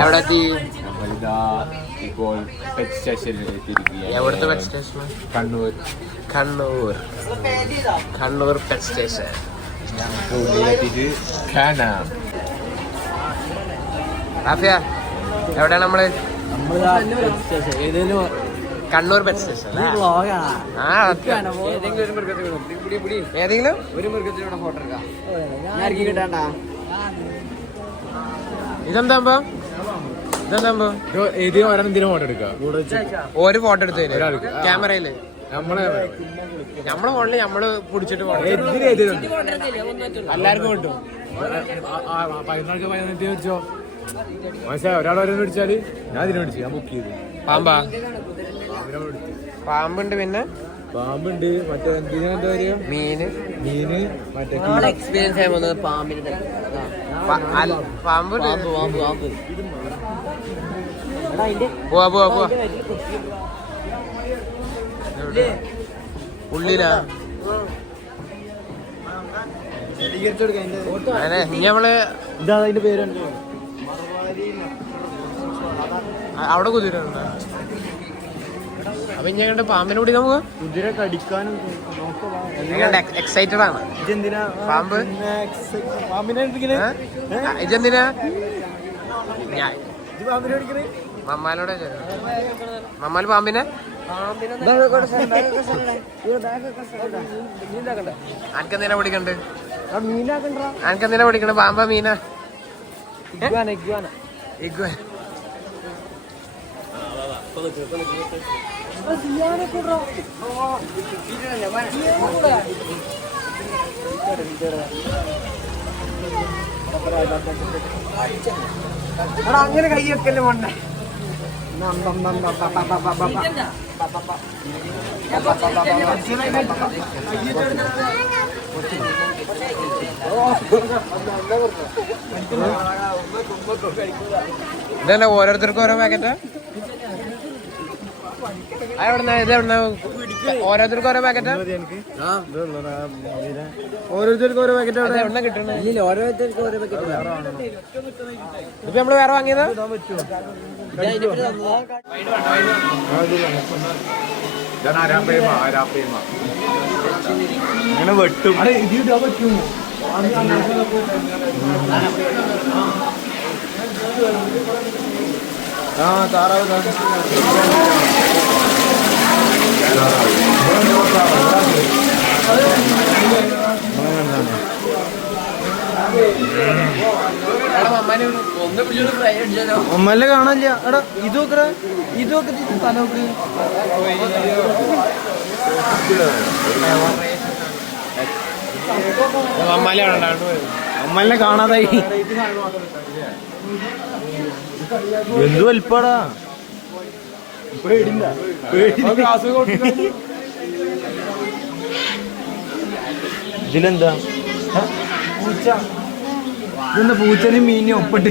എവിടെ എത്തി? ഇപ്പോൾ പെറ്റ് സ്റ്റേഷനിൽ എത്തിയിരിക്കുകയാണ്. എവിടുത്തെ pet station? Kannur. Kannur pet station. എത്തിയിട്ട് കാണാം. റാഫിയ, എവിടെയാണ് നമ്മള്? Kannur pet station. ഏതെങ്കിലും ഒരു മൃഗത്തിലൂടെ ഫോട്ടോ എടുക്കാം. കിട്ടാണ്ട ഇതെന്താ ഫോട്ടോ എടുക്കാം. ഒരു ഫോട്ടോ എടുത്തു ക്യാമറയില്. നമ്മളെ ഫോണില് നമ്മള് പിടിച്ചിട്ട് എല്ലാവർക്കും കിട്ടും. 14 വെച്ചോ മനസ്സിലായി. ഒരാൾ ഓരോന്ന് പിടിച്ചാല് ഞാൻ ഇതിനെ പിടിച്ചു. ഞാൻ ബുക്ക് ചെയ്തു. പാമ്പുണ്ട്, പിന്നെ പാമ്പുണ്ട്, മറ്റേ എന്താ പറയാ, മീന്, മറ്റേ എക്സ്പീരിയൻസ് ആയി വന്നത് പാമ്പിന്. പാമ്പ് ഉള്ളിലാ. ഇനി നമ്മള് അതിന്റെ പേര് അവിടെ കുതിരുണ്ട്. അപ്പൊ ഇനി കണ്ട് പാമ്പിനെ കൂടി നമുക്ക് കുതിര കടിക്കാനും എക്സൈറ്റഡ് ആണ്. പാമ്പ് ഇതെന്തിനാ? മമ്മാലോടെ മമ്മാല് പാമ്പിനെ അനക്കെന്തിനാ പിടിക്കണ്ട്? അനക്കെന്തിനാ പിടിക്കണ്ട? പാമ്പ മീന? ഇഗ്വാന. അങ്ങനെ കൈയൊക്കെ മണ്ണ ഇതന്നെ ഓരോരുത്തർക്കും ഓരോ പാക്കറ്റാ? ഓരോരുത്തർക്കും ഓരോ പാക്കറ്റാ? ഓരോരുത്തർക്കും ഓരോ പാക്കറ്റ് എവിടെ കിട്ടണ? ഓരോരുത്തർക്കും ഓരോ പാക്കറ്റ്. ഇപ്പൊ നമ്മള് വേറെ വാങ്ങിയതാ? അങ്ങനെ വെട്ടും. താറാവ് ഒമ്മല്ല കാണാനില്ല. എടാ ഇത് നോക്കടാ, ഇത് നോക്കി തല നോക്ക്. അമ്മലിനെ കാണാതായി. എന്ത് വലിപ്പാടാ. ഇതിലെന്താ? ഇതെന്താ പൂച്ചനും മീനും ഒപ്പിട്ട്?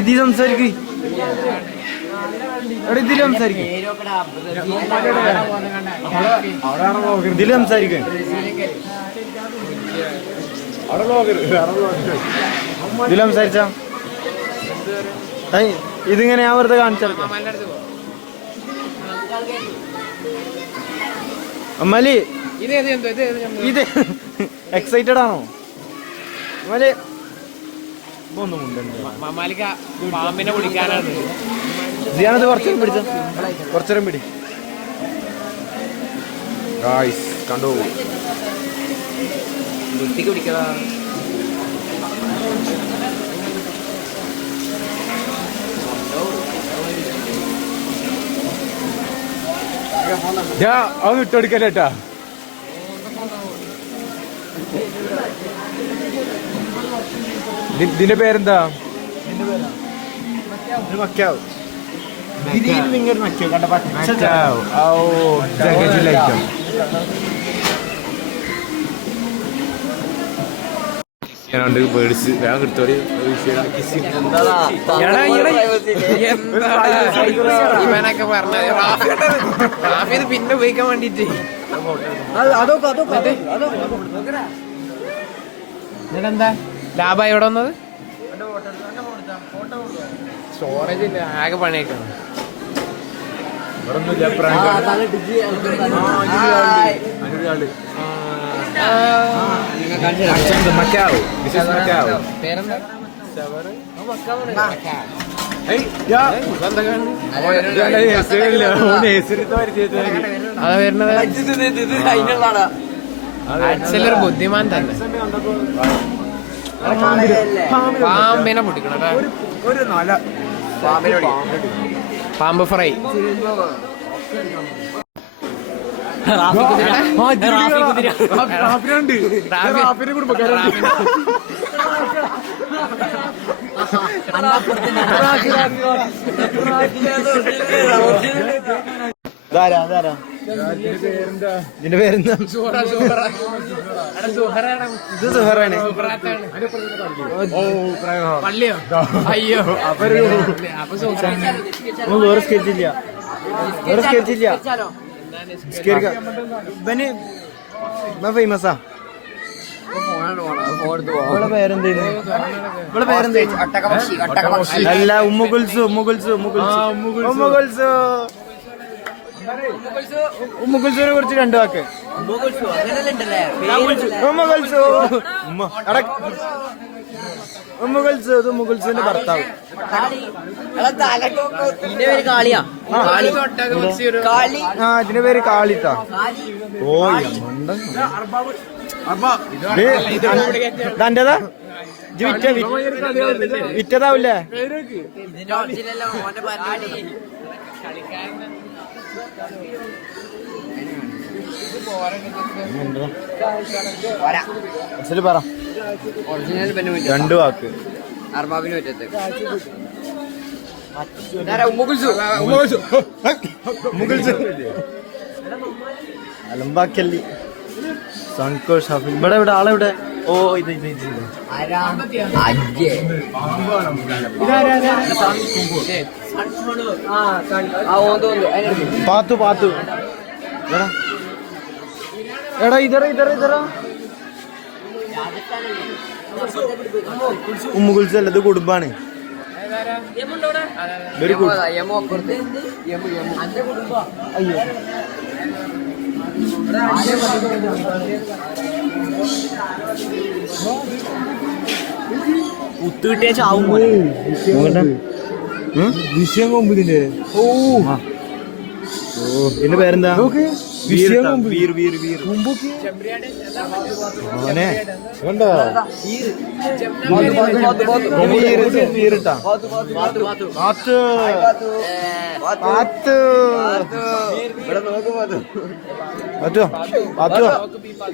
ഇത് സംസാരിക്ക്. ഇതില് സംസാരിക്കും. ഇതില് സംസാരിക്കും. ഇതില് സംസാരിച്ച ഇതിങ്ങനെ ഞാൻ വെറുതെ കാണിച്ചെടുക്കാം. അമ്മാലി ഇത് എക്സൈറ്റഡ് ആണോ അമ്മാലി? പാമ്പിനെ പിടിക്കാനാണ്. ഞാനത് കുറച്ചേരം പിടിച്ച, കുറച്ചേരം പിടി. കണ്ടു വൃത്തിക്ക് പിടിക്കടാ. അത് വിട്ടുകൊടുക്കല്ലേട്ടാ. ഇതിന്റെ പേരെന്താ? മക്കാവ്. ബേഡ്സ് ഞാൻ കിട്ടോടി ഇവനൊക്കെ പറഞ്ഞ റാഫി ഇത് പിന്നെ ഉപയോഗിക്കാൻ വേണ്ടിട്ട്. എന്നിട്ടെന്താ ലാഭമായി ഇവിടെ വന്നത്? സ്റ്റോറേജ് ഇല്ല, ആകെ പണിയൊക്കെയാണ്. പേരെന്താ? അതാ വരുന്നത്. അച്ഛനൊരു ബുദ്ധിമാൻ തന്നെ. പാമ്പിനെ പൊട്ടിക്കണം. പാമ്പ് ഫ്രൈ. നിന്റെ പേരെന്താ? ഇത് സുഹറാണ്. പള്ളിയോ? അയ്യോ, വേറെ സ്കെച്ചില്ല, വേറെ സ്കെച്ചില്ല. ഇവന് ഫേമസാ. ഇവിടെ പേരെന്തേലും അല്ല, ഉമ്മുകുൽസു ഉമ്മുകുൽസുവിനെ കുറിച്ച് രണ്ടു വാക്ക്. ഉമ്മുകുൽസുവിന്റെ ഭർത്താവ്. ഇതിന്റെ പേര് കാളിത്താ. ഓ തന്റേതാ? വിറ്റതാവൂലേ? പറ രണ്ടു വാക്ക്. അലമ്പാക്കല്ലി സങ്കോഷ് ഷാഫി. ഇവിടെ ഇവിടെ ആളെവിടെ? ഓ ഇത് പാത്തു എടാ ഇതറ ഉമ്മുകുൽസല്ല, ഇത് കുടുംബാണ്. അയ്യോ ഉത്തുകിട്ടിയ ചാവും വിഷയം കൊമ്പിന്റെ. ഓ എന്റെ പേരെന്താ?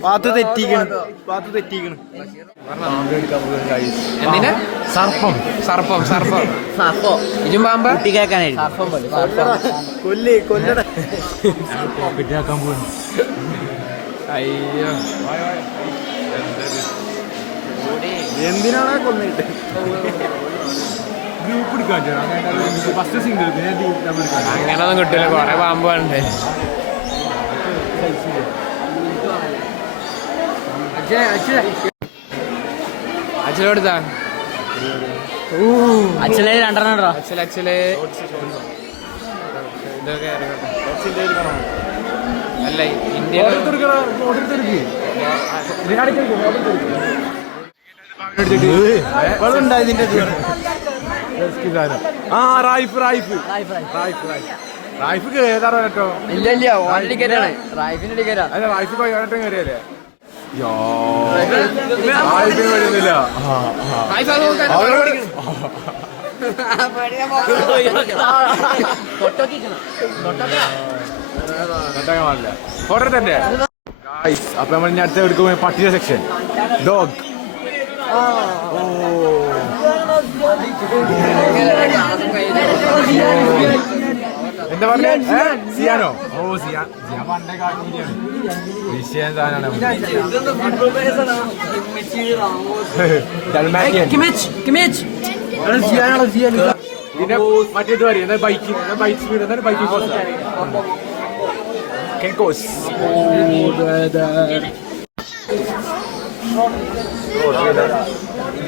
പാത്തു തെറ്റിക്കണ്. എന്തിനാ? സർപ്പം. ഇതും പാമ്പ് കൊല്ലട. അയ്യോ, എന്തിനാണ് കൊന്നിട്ട്? അങ്ങനൊന്നും കിട്ടില്ല, കൊറേ പാമ്പ് വേണ്ടേ. അച്ഛനെടുത്താ? അച്ഛനെ രണ്ടെണ്ണം. അച്ഛല് ഇതൊക്കെ അല്ല, ഇന്ത്യ റായിഫ് കേറാറോ കേട്ടോ? ഇല്ല ടിക്കറ്റാണ്. റായിഫിന്റെ ടിക്കറ്റാ. അല്ല, റായിഫ് കൊയ്യാനട്ടും കയറിയല്ലേ? റായിഫിന് വരുന്നില്ല. ഫോട്ടോ തന്നെ. അപ്പൊ നമ്മൾ ഇനി അടുത്ത എടുക്കുമ്പോ പട്ടിക സെക്ഷൻ. ഡോഗ്. എന്താ പറഞ്ഞ? സിയാനോ? ഓ സിയാൻ പണ്ടേ കാട്ടിയാണ് വിഷയം സാധനമാണ്. പിന്നെ മറ്റേത് പറയും ബൈക്ക് സ്പീഡ് എന്താണ്? Biking force.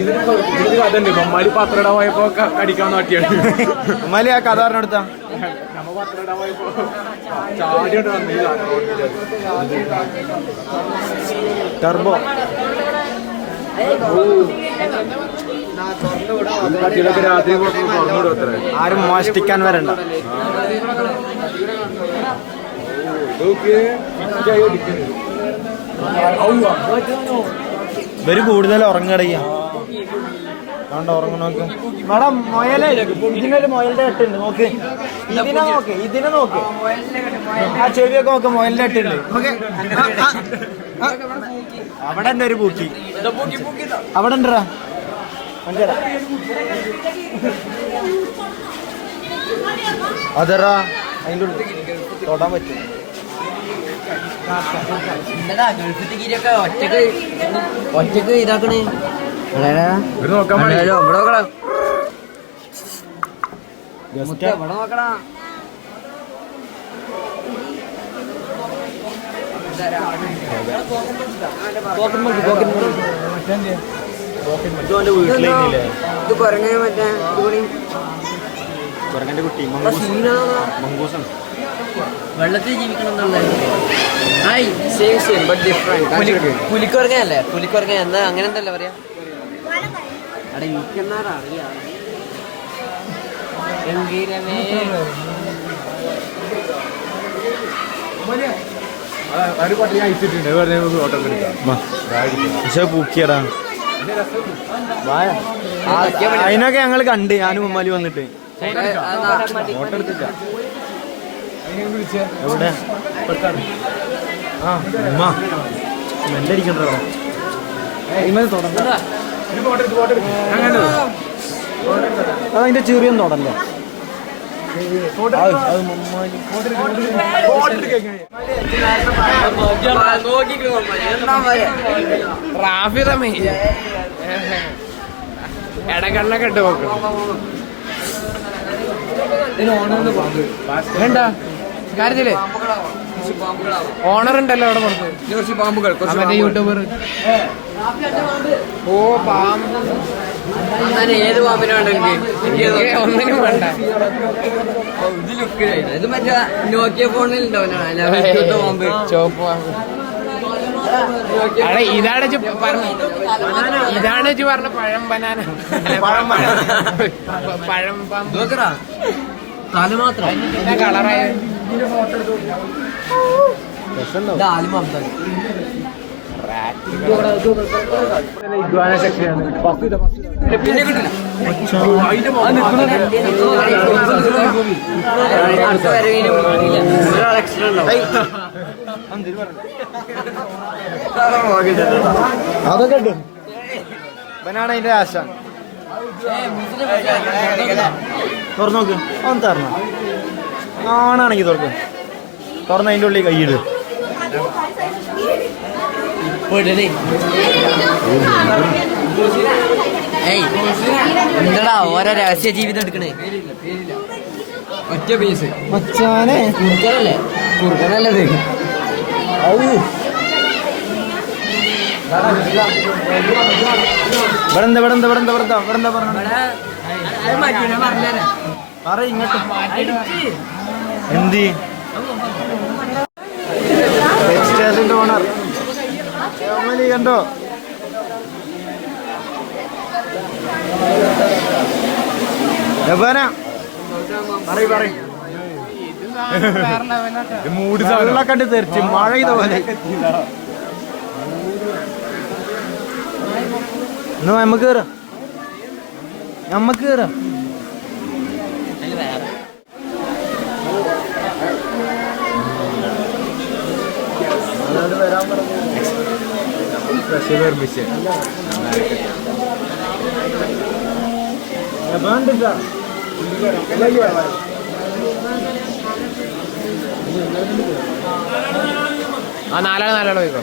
ഇതിന് കഥ ഉണ്ട്. മമ്മാലി പത്രട പോയപ്പോ കടിക്കാൻ നോക്കിയാണ്. മമ്മലി ആ കഥ പറഞ്ഞെടുത്താ നമ്മ പത്രട പോയപ്പോ ചാടിയോട്ട് വന്നില്ല. ടർബോ പട്ടികളൊക്കെ രാത്രി തുറന്നുവിടും അത്ര. ആരും മോഷ്ടിക്കാൻ വരണ്ട. ഇവര് കൂടുതൽ ഉറങ്ങടയ്യ വേണ്ട ഉറങ്ങണോക്ക്. മേഡം മൊയലേ ഇതിനൊരു മൊയലിന്റെ കെട്ടുണ്ട് നോക്ക്. ഇതിനെ നോക്ക് ആ ചെവിയൊക്കെ നോക്ക്. മൊയലിന്റെ കെട്ടുണ്ട് അവിടെ ഉണ്ട് ഒരു പൂക്കി. അവിടെ ഉണ്ടടാ അതറാ അതിൻ്റെ ഉള്ളിൽ തൊടാൻ പറ്റും. ഒറ്റക്ക് ഇതാക്കണേ നോക്കാൻ നോക്കടാ. വീട്ടിലേക്കില്ലേ ഇത് കൊരങ്ങനെ മറ്റേ കുരങ്ങന്റെ കുട്ടി മങ്കൂസാണ്. വെള്ളത്തിൽ ജീവിക്കണം പുലിക്കുറങ്ങയല്ലേ? പുലിക്കുറങ്ങ എന്താ അങ്ങനെ എന്തല്ലേ പറയാ? അവിടെ ഇരിക്കുന്നാടാ അറിയാം. ഒരു പട്ടി അയച്ചിട്ടുണ്ട്. വെറുതെ ഫോട്ടോ എടുക്കാം. പക്ഷെ പൂക്കിയടാ അതിനൊക്കെ ഞങ്ങള് കണ്ട്. ഞാനും ഉമ്മാലി വന്നിട്ട് ഫോട്ടോ എടുത്തില്ല. എവിടെ ആ ഉമ്മ സ്മെല്ലടിക്കണ്ടോ അതതിന്റെ ചെറിയൊന്നും തൊടല്ലോ. റാഫി റമി ഇടകണ്ണൊക്കെ ഇട്ട് നോക്കണം. വേണ്ട കാര്യത്തില്ലേ ഓണർ ഉണ്ടല്ലോ അവിടെ പുറത്ത്. പാമ്പുകൾ മറ്റേ യൂട്യൂബർ. ഓ പാമ്പ് ഏത് പാമ്പിനാണ് ഒന്നിനും വേണ്ട. ഇത് മറ്റേ നോക്കിയ ഫോണിൽ ഉണ്ടാവില്ല പാമ്പ്. ചോപ്പ് പാമ്പ്. അടെ ഇതാണ് പറഞ്ഞ പഴം ബനാന. പഴം പാമ്പ് തല മാത്രം കളറായ പിന്നെ കിട്ടില്ല. അതൊക്കെ ഉണ്ട്. ഇവനാണ് അതിന്റെ ആശ. തുറന്നോക്ക്. അവൻ തരണ ആണാണെങ്കി തുറക്കും. തുറന്ന് അതിന്റെ ഉള്ളിൽ കൈയിട്. എന്താടാ ഓരോ രഹസ്യ ജീവിതം എടുക്കണേ? ഒറ്റ പീസ് മച്ചാനെ കുറുക്കനല്ലേ? കുറുക്കനല്ലത്. എന്തി സ്റ്റേഷന്റെ ഓണർ കണ്ടോ? മൂടി കണ്ട് തെറിച്ച് മഴ ചെയ്ത പോലെ. എന്നാ നമ്മക്ക് കേറാം. നമ്മക്ക് കേറാം. സ്പെഷ്യൽ പെർമിഷൻ നാലാള് പോയിക്കോ.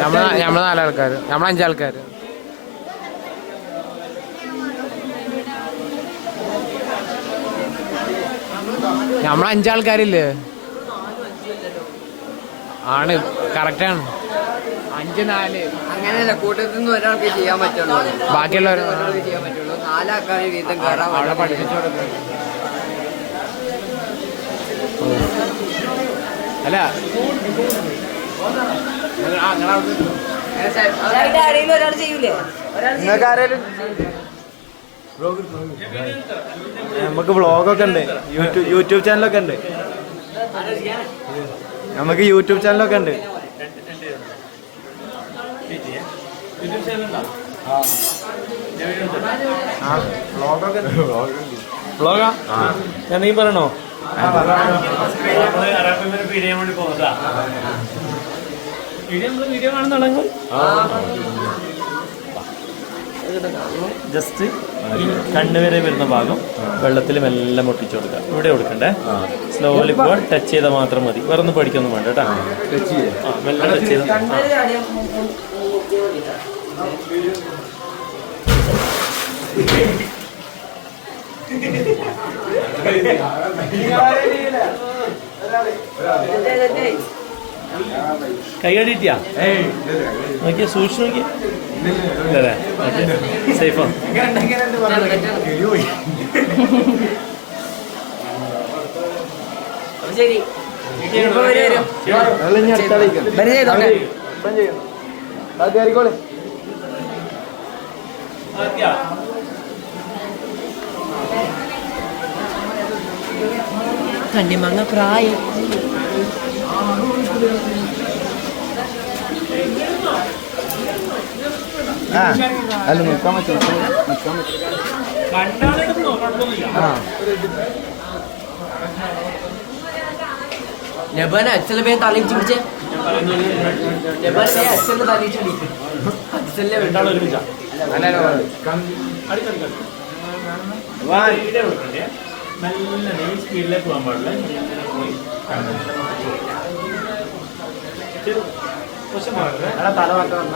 നമ്മള് നാലാൾക്കാര്, നമ്മളഞ്ചാൾക്കാര്. നമ്മൾ 5 ആൾക്കാരില്ലേ? ആണ്, കറക്റ്റാണ്. 5, 4 അങ്ങനെയല്ല, കൂട്ടത്തിൽ നിന്ന് ഒരാൾക്ക് ചെയ്യാൻ പറ്റുള്ളൂ, ബാക്കിയുള്ളവർ ചെയ്യാൻ പറ്റുള്ളൂ. 4 ആൾക്കാർ വീതം കയറാൻ അവിടെ പഠിപ്പിച്ചു കൊടുക്കും. അല്ല ആരെങ്കിലും ഒരാൾ ചെയ്യൂലേ? നിങ്ങൾക്ക് ആരേലും നമുക്ക് വ്ളോഗൊക്കെ ഉണ്ട്, യൂട്യൂബ് ചാനലൊക്കെ ഉണ്ട്. നമുക്ക് യൂട്യൂബ് ചാനലൊക്കെ ഉണ്ട്. വ്ളോഗാ ഞാൻ നീ പറയണോ? വീഡിയോ കാണുന്നുണ്ടെങ്കിൽ ജസ്റ്റ് ഈ കണ്ണുവരെ വരുന്ന ഭാഗം വെള്ളത്തിൽ മെല്ലെ മുട്ടിച്ചു കൊടുക്കുക. ഇവിടെ കൊടുക്കണ്ടേ, സ്ലോലി പോവാൻ ടച്ച് ചെയ്താൽ മാത്രം മതി. വേറെ ഒന്നും പഠിക്കൊന്നും വേണ്ട കേട്ടോ. മെല്ലെ ടച്ച് ചെയ്ത കൈകടിയിട്ടാ നോക്കിയാ, സൂക്ഷിച്ചു നോക്കിയാ. ഇല്ലല്ലേ? സേഫാ. ശരി, കണ്ണിമങ്ങ പ്രായം. അല്ല നിൽക്കാൻ പറ്റും, നിൽക്കാൻ പറ്റും. നബാന അച്ഛനെ പേര് തലയിച്ച് പിടിച്ചേ. നബാന പേര് അച്ഛനെ തലയിച്ച് പിടിക്കും. അച്ഛനെ ഒരുമിച്ചാ നല്ല സ്പീഡിലേക്ക് പോകാൻ പാടില്ല. തല മാത്രം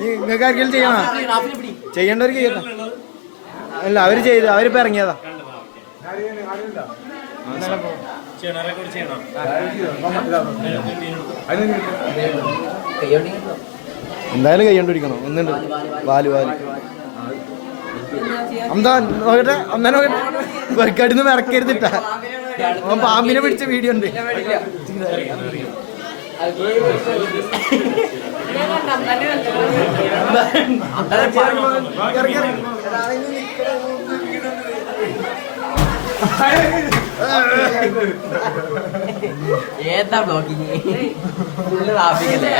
നിങ്ങൾക്ക് ആർക്കെങ്കിലും ചെയ്യണോ? ചെയ്യേണ്ടവർക്ക് ചെയ്യണം. അല്ല, അവര് ചെയ്ത്, അവരിപ്പോ ഇറങ്ങിയതാ. എന്തായാലും കൈകൊണ്ടിരിക്കണം. ഒന്നുണ്ട് വാല് അന്താ നോക്കട്ടെ, അന്നാ നോക്കട്ടെ. വെറുക്കടിന്ന് വിറക്കരുതിട്ടാ. പാമ്പിനെ പിടിച്ച വീഡിയോ ഉണ്ട്. ഏതാ ബ്ലോക്കിങ്? ട്രാഫിക്കല്ലേ?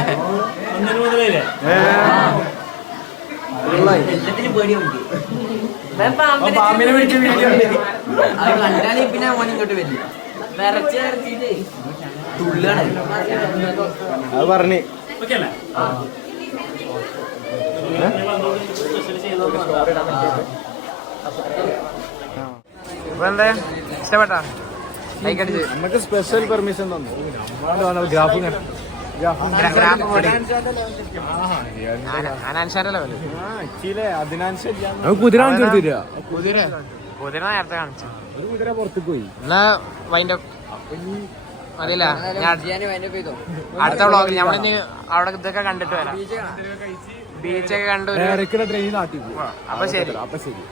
എല്ലാത്തിനും പേടിയുണ്ട്. പാമ്പിനെ പിടിച്ച വീഡിയോ ഉണ്ട്. അത് കണ്ടാലേ പിന്നെ മോൻ ഇങ്ങോട്ട് വരില്ല. വിറച്ചിട്ട് തുള്ളാണ്. അത് പറഞ്ഞ് ഇപ്പൊ എന്താ ഇഷ്ടപ്പെട്ടാ? ലൈക്കടിച്ച് നമുക്ക് സ്പെഷ്യൽ പെർമിഷൻ തന്നു. കുതിര കാണിച്ചു. കുതിര നേരത്തെ കാണിച്ചു. കുതിര പുറത്തേക്ക് പോയി. എന്നാ വൈൻഡ് മതിയില്ല. ചെയ്തോ. അടുത്ത വ്ളോഗിൽ നമ്മളിനി അവിടെ ഇതൊക്കെ കണ്ടിട്ട് വരാം. ബീച്ചൊക്കെ കണ്ടു. ട്രെയിൻ നാട്ടി. അപ്പൊ ശരി. അപ്പൊ ശരി.